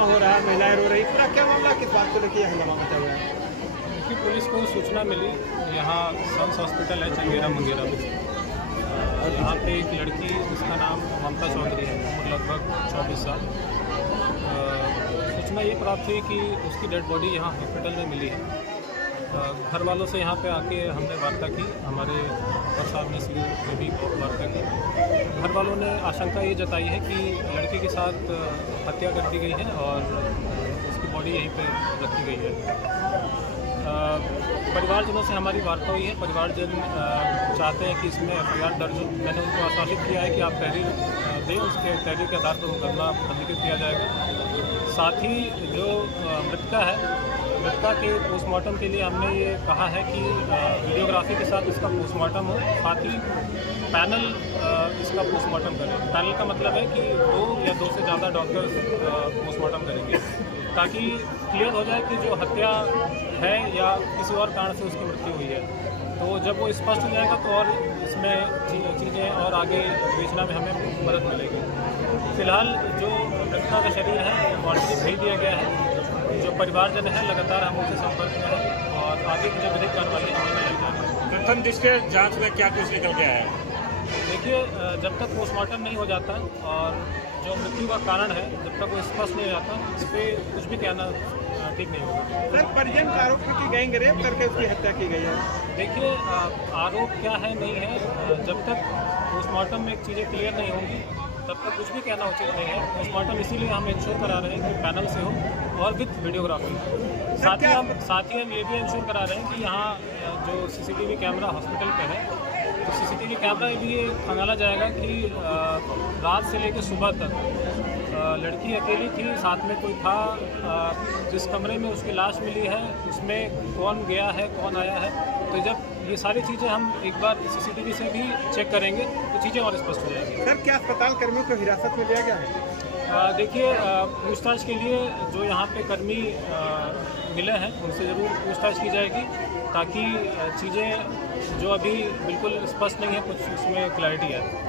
हंगामा हो रहा है, महिलाएं रो रही, पूरा क्या मामला, किस बात को लेकर हंगामा मचा हुआ है? कि पुलिस को सूचना मिली, यहाँ सन्स हॉस्पिटल है चंगेरा मंगेरा में, यहाँ पे एक लड़की जिसका नाम ममता चौधरी है, उम्र लगभग 24 साल। सूचना ये प्राप्त हुई कि उसकी डेड बॉडी यहाँ हॉस्पिटल में मिली है। घर वालों से यहाँ पे आके हमने वार्ता की, हमारे डॉक्टर साहब ने से भी वार्ता की। घर वालों ने आशंका ये जताई है कि लड़की के साथ हत्या कर दी गई है और उसकी बॉडी यहीं पे रखी गई है। परिवारजनों से हमारी वार्ता हुई है। परिवारजन चाहते हैं कि इसमें एफआईआर दर्ज हो। मैंने उनको आश्वासित किया है कि आप तहरीर दें, उसके तहरीर के आधार पर मुकदमा पंजीकृत किया जाएगा। साथ ही जो मृतका है, मृतका के पोस्टमार्टम के लिए हमने ये कहा है कि वीडियोग्राफी के साथ इसका पोस्टमार्टम हो, साथ ही पैनल इसका पोस्टमार्टम करें। पैनल का मतलब है कि 2 या 2 से ज़्यादा डॉक्टर्स पोस्टमार्टम करेंगे, ताकि क्लियर हो जाए कि जो हत्या है या किसी और कारण से उसकी मृत्यु हुई है। तो जब वो स्पष्ट हो जाएगा तो और इसमें चीज़ें और आगे बेचना में हमें मदद मिलेगी। फिलहाल जो मृतका का शरीर है वो मॉर्चरी भेज दिया गया है। जो परिवारजन है लगातार हम उनसे संपर्क में हैं और आगे की जो विधिक कार्रवाई है हमें लगाई जाएगी। प्रथम दृष्टि जांच में क्या कुछ निकल गया है? देखिए, जब तक पोस्टमार्टम नहीं हो जाता और जो मृत्यु का कारण है जब तक वो स्पष्ट नहीं हो जाता, इस पर कुछ भी कहना ठीक नहीं होगा। सर, परिजन का आरोप है कि गैंग रेप करके उसकी हत्या की गई है। देखिए, आरोप क्या है नहीं है, जब तक पोस्टमार्टम में चीज़ें क्लियर नहीं होंगी तब तक कुछ भी कहना उचित नहीं है। पोस्टमार्टम इसीलिए हम इंश्योर करा रहे हैं कि पैनल से हो और विथ वीडियोग्राफी। साथ ही हम ये भी इंश्योर करा रहे हैं कि यहाँ जो सीसीटीवी कैमरा हॉस्पिटल पे है, तो सीसीटीवी कैमरा भी ये खंगाला जाएगा कि रात से लेकर सुबह तक लड़की अकेली थी, साथ में कोई था, जिस कमरे में उसकी लाश मिली है उसमें कौन गया है, कौन आया है। तो जब ये सारी चीज़ें हम एक बार सीसीटीवी से भी चेक करेंगे तो चीज़ें और स्पष्ट हो जाएंगी। सर, क्या अस्पताल कर्मियों को हिरासत में लिया गया है? देखिए, पूछताछ के लिए जो यहाँ पे कर्मी मिले हैं उनसे ज़रूर पूछताछ की जाएगी, ताकि चीज़ें जो अभी बिल्कुल स्पष्ट नहीं है कुछ उसमें क्लैरिटी है।